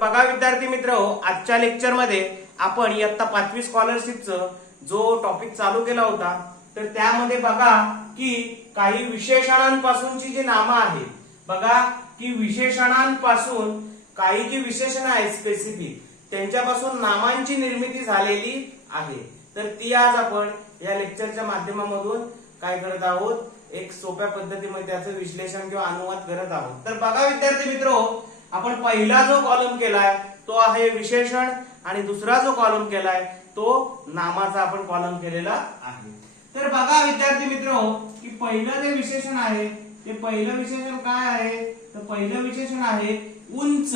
बघा विद्यार्थी मित्र, आजच्या लेक्चर मध्ये आपण इयत्ता 5वी स्कॉलरशिपचं जो टॉपिक चालू केला होता तर त्यामध्ये बघा की काही विशेषणांपासूनची जी नामं आहेत, बघा की विशेषणांपासून काही जी विशेषणं आहेत स्पेसिफिक त्यांच्यापासून नामांची निर्मिती झालेली आहे। तर ती आज आपण या लेक्चरच्या माध्यमामधून काय करत आहोत, एक सोप्या पद्धतीमध्ये त्याचं विश्लेषण किंवा अनुवाद करत आहोत। तर बघा विद्यार्थी मित्रो, आपण पहिला जो कॉलम केलाय तो आहे विशेषण आणि दुसरा जो कॉलम केलाय तो नामाचा आपण कॉलम केलेला आहे। तर बघा विद्यार्थी मित्रो की पहिलं जे विशेषण आहे ते पहिलं विशेषण काय आहे, तर पहिलं विशेषण आहे उंच,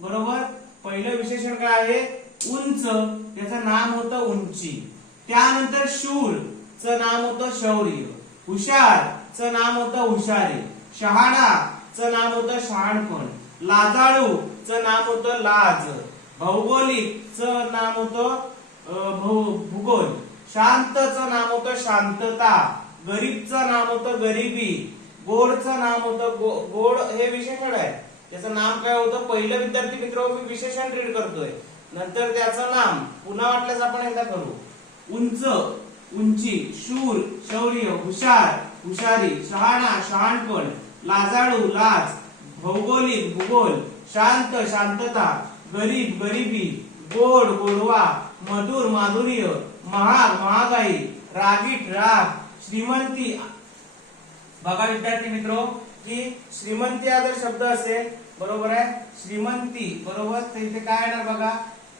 बरोबर। पहिलं विशेषण काय आहे, उंच, त्याचं नाम होतं उंची। त्यानंतर शूर च नाम होतं शौर्य, हुशार च नाम होतं हुशारी, शहाणा च नाम होतं शहाणपण, लाजाळू च नाम होतं लाज, भौगोलिक च नाम होतं भूगोल, शांत च नाम होतं शांतता, गरीबचं नाम होतं गरिबी, गोडचं नाम होतं गोड। हे विशेषण आहे, त्याचं नाम काय होतं, पहिलं विद्यार्थी मित्र मी विशेषण रीड करतोय, नंतर त्याचं नाम पुन्हा वाटल्यास आपण एकदा करू। उंच उंची, शूर शौर्य, हुशार हुशारी, शहाणा शहाणपण, लाजाळू लाज, भौगोलिक भूगोल, शांत शांतता, गरीब गरिबी, गोड गोडवा, मधुर माधुर्य, महाग महागाई, रागीट राग, श्रीमंती। बघा विद्यार्थी मित्रो की श्रीमंती हा जर शब्द असेल, बरोबर आहे, श्रीमंती बरोबर, तर इथे काय येणार बघा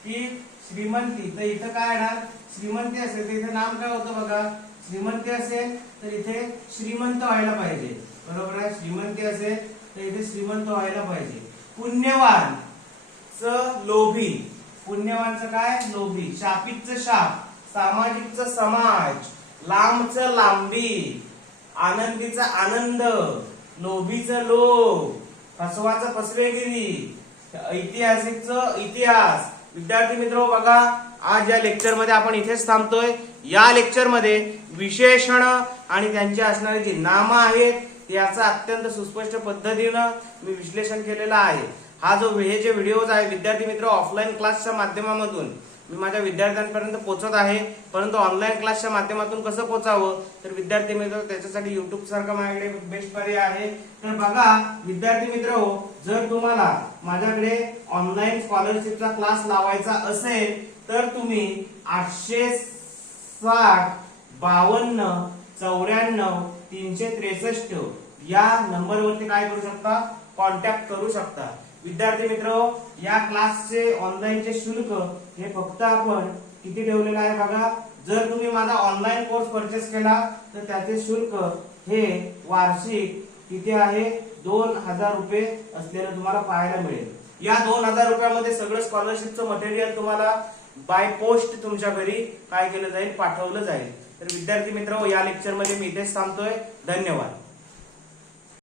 की श्रीमंती, तर इथं काय येणार, श्रीमंती असेल तर इथे नाम काय होतं बघा, श्रीमंती असेल तर इथे श्रीमंत व्हायला पाहिजे, बरोबर आहे, श्रीमंती असेल तर इथे श्रीमंत व्हायला पाहिजे। पुण्यवान च लोभी, पुण्यवानचं काय लोभी, शापितचं शाप, सामाजिकचं समाज, लांबचं लांबी, आनंदीचा आनंद, लोभीचं लोभ, फसवाचं फसवेगिरी, ऐतिहासिकचं इतिहास। विद्यार्थी मित्र बघा, आज या लेक्चर मध्ये आपण इथेच थांबतोय। या लेक्चर मध्ये विशेषण आणि त्यांची असणारी जी नामं आहेत याचा अत्यंत सुस्पष्ट पद्धतीनं मी विश्लेषण केलेलं आहे। हे जे व्हिडिओज आहे विद्यार्थी मित्र ऑफलाईन क्लासच्या माध्यमामधून मी माझ्या विद्यार्थ्यांपर्यंत पोहोचत आहे, परंतु ऑनलाईन क्लासच्या माध्यमातून कसं पोहोचावं, तर विद्यार्थी मित्र त्याच्यासाठी युट्यूब सारखा माझ्याकडे बेस्ट पर्याय आहे। तर बघा विद्यार्थी मित्र, जर तुम्हाला माझ्याकडे ऑनलाईन स्कॉलरशिपचा क्लास लावायचा असेल तर तुम्ही 860 52 94 363 या नंबरवरती काय करू शकता, कॉन्टॅक्ट करू शकता। विद्यार्थी मित्र, या क्लासचे ऑनलाईनचे शुल्क हे फक्त आपण किती ठेवलेलं आहे बघा, जर तुम्ही माझा ऑनलाईन कोर्स परचेस केला तर त्याचे शुल्क हे वार्षिक किती आहे, 2000 रुपये असलेलं तुम्हाला पाहायला मिळेल। या 2000 रुपयामध्ये सगळं स्कॉलरशिपचं मटेरियल तुम्हाला बाय पोस्ट तुमच्या घरी काय केलं जाईल, पाठवलं जाईल। तर विद्यार्थी मित्र, या लेक्चर मध्ये मी इथेच थांबतोय। धन्यवाद।